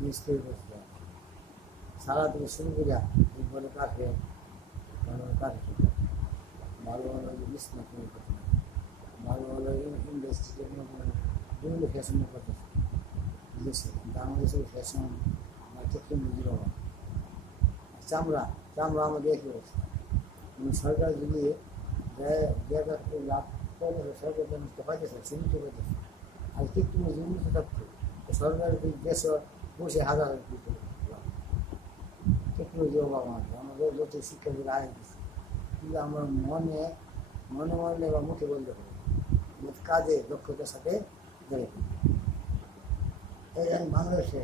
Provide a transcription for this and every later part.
Miss করে বসতে সারা থেকে শুরু করিয়া বলে কাঠে ভালো কাঠে ভালো ভালো বিছনা তৈরি করতে ভালো ভালো ইন্ডাস্ট্রি বিভিন্ন ফ্যাশন করতেছে বিদেশে বাংলাদেশের ফ্যাশন টেকনোলজির অভাব চামড়া চামড়া আমাদের একই অবস্থা সরকার যদি লাভ করে সরকার তো হইতেছে সীমিত হইতেছে আর টেকনোলজি উন্নত থাকতো সরকারের দেশ বসে হাজার টেকনোলজি অভাব আমাদের যত শিক্ষার্থীরা আয় দিচ্ছে কিন্তু আমরা মনে মনে মনে বা মুখে বলতে হবে কাজে দক্ষতার সাথে জড়িত এই জন্য বাংলাদেশে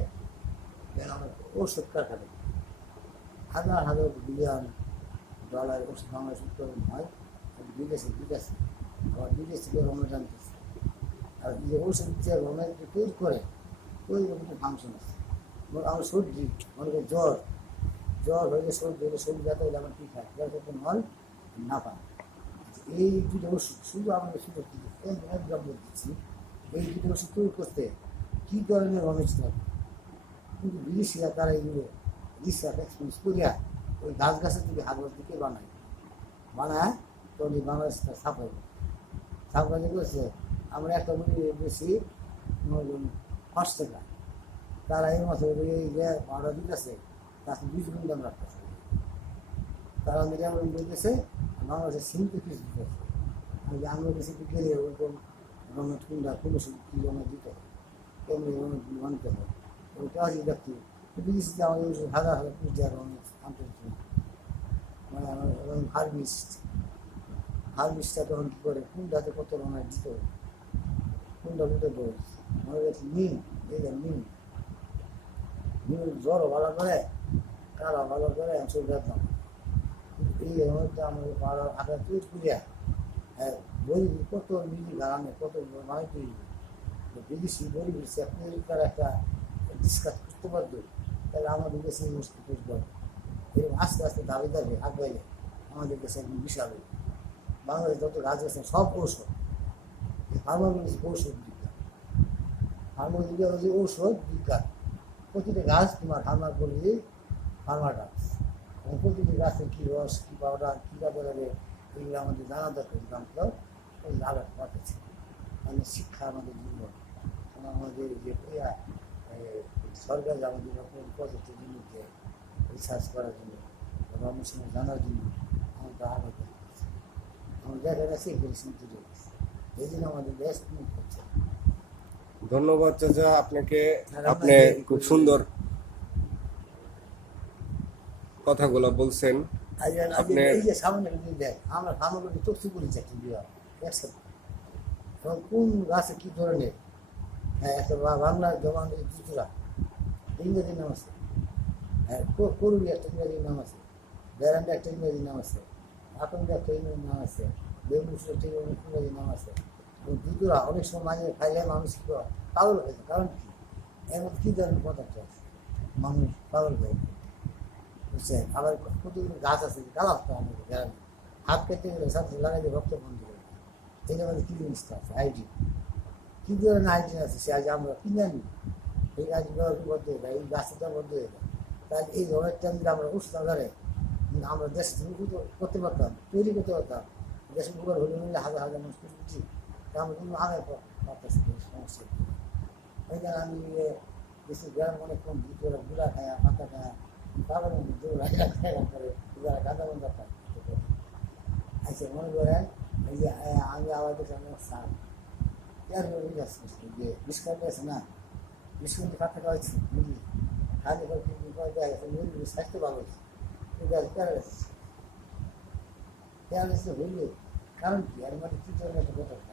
ওষুধ কারখানা হাজার হাজার বিলিয়ন ডলার ওষুধ বাংলাদেশ উৎপাদন হয় বিদেশে বিদেশে আবার বিদেশ থেকে রমনা জানতেছে আর যে ওষুধ যে রমনা তৈরি করে তৈরি কিন্তু ফাংশন আছে আমার সর্দি অনেকে জ্বর জ্বর হইলে সর্দি হলে সর্দি ব্যথা হলে আমার কী খায় জ্বর যাতে নল না পায় এই দুটো ওষুধ শুধু আমাদের সুযোগ একদম দিচ্ছি এই দুটো ওষুধ তৈরি করতে কী ধরনের রমেশ থাকবে কিন্তু বিদেশিরা তারা এগুলো রিসার্চ এক্সপিরিয়েন্স করিয়া ওই গাছের থেকে হাতগাছ থেকে বানায় তো উনি বাংলাদেশটা ছাপাই ছাপাই করছে আমরা একটা মুড়ি বেশি 5 টাকা তারা এই মাসে এই যে অর্ডার দিতেছে তাকে 20 গুণ দাম রাখতেছে তারা মিডিয়াম বলতেছে বাংলাদেশের সীমিত পিস দিতেছে আমরা বেশি গেলে ওরকম রমেট কুন্ডা কোনো কি রমেট দিতে হয় তেমনি রমেট বানতে হয় ওইটা আজ দেখতে বিদেশিতে আমাদের হাজার হাজার পিস দেওয়ার রমেট আনতে হচ্ছে মানে আমার হারভিস্টটা তখন কী করে কুন্ডাতে কত রমেট দিতে হবে কুন্ডা দিতে বলে আমরা দেখছি নিম এই যে নিম জ্বরও ভালো করে কারা ভালো করে চলে যেতাম এই মধ্যে আমাদের পাড়ার হাতে তৈরি করিয়া হ্যাঁ গরিব কত মিলি গানে কত মানে তৈরি বিদেশি গরিব আপনি তারা একটা ডিসকাস করতে পারবে তাহলে আমাদের দেশে মুশকিল তৈরি করবে এরকম আস্তে আস্তে দাবি দাবি আগাইলে আমাদের দেশে একদম বিশাল বাংলাদেশ যত গাছ আছে সব ঔষধ ফার্মাকোলজি ঔষধ বিজ্ঞান ফার্মাকোলজি হচ্ছে ঔষধ বিজ্ঞান প্রতিটা গাছ তোমার ফার্মাকোলজি ফার্মা গাছ এবং প্রতিটি গাছের কী রস কী পাউডার কী ব্যবহারে এগুলো আমাদের জানা দরকার জানতেও ওই আলাদা পাঠাচ্ছে মানে শিক্ষা আমাদের জীবন আমাদের যে সরকার আমাদের প্রজেক্টের জন্য যে রিসার্চ করার জন্য রমেশনে জানার জন্য আমাদের আলাদা আমরা দেখা গেছে এই জন্য আমাদের দেশ উন্নত হচ্ছে। ধন্যবাদ চাচা আপনাকে, আপনি খুব সুন্দর কথাগুলো বলছেন। আপনি এই যে সামনে দেখ আমরা সামনে চক্ষু করি চাকরি দেওয়া একসাথে কোন গাছে কী ধরনের হ্যাঁ একটা বাংলার জবান জুতুরা ইংরেজির নাম আছে হ্যাঁ করুলি একটা ইংরেজির নাম আছে বেরান্ডা একটা ইংরেজির নাম আছে আকন্ডা একটা ইংরেজির নাম আছে বেমুস একটা ইংরেজির নাম আছে জুতুরা অনেক সময় মাঝে খাইলে মানুষ কী পাগল হয়েছে কারণ কি এর মধ্যে কী ধরনের পদার্থ আছে মানুষ পাগল হয়ে বুঝছেন আবার কতগুলো গাছ আছে গালাস তো আমাদের গ্রামে হাত কেটে গেলে সাথে লাগাই দিয়ে রক্ত বন্ধ করে এটার মধ্যে কী জিনিসটা আছে আইডি কী ধরনের আইডি আছে সে আজ আমরা কি জানি এই গাছ ব্যবহার বন্ধ হয়ে যায় এই গাছটা বন্ধ হয়ে যায় তাহলে এই অনেক টাইম দিলে আমরা উষ্ণ ধরে আমরা দেশে করতে পারতাম তৈরি করতে পারতাম দেশে উপকার হলে মিলে হাজার হাজার মানুষ করছি তা আমরা কিন্তু আগে পারতেছি সমস্যা এই জন্য আমি দেশের গ্রাম অনেক কম ভিতরে গুড়া খায়া পাতা খায়া পাগলের মধ্যে দৌড়া খায়া করে গাঁদা বন্ধা খায় আচ্ছা মনে করেন এই যে আমি আবার দেখলাম সার যে বিস্কাট আছে না বিস্কুট খাতে খাওয়াচ্ছি বুঝলি খালি দেখা গেছে মুরগির স্বাস্থ্য ভালো হয়েছে প্যারালাইসিস হইলে কারণ কি আর মানে কী ধরনের একটা কথা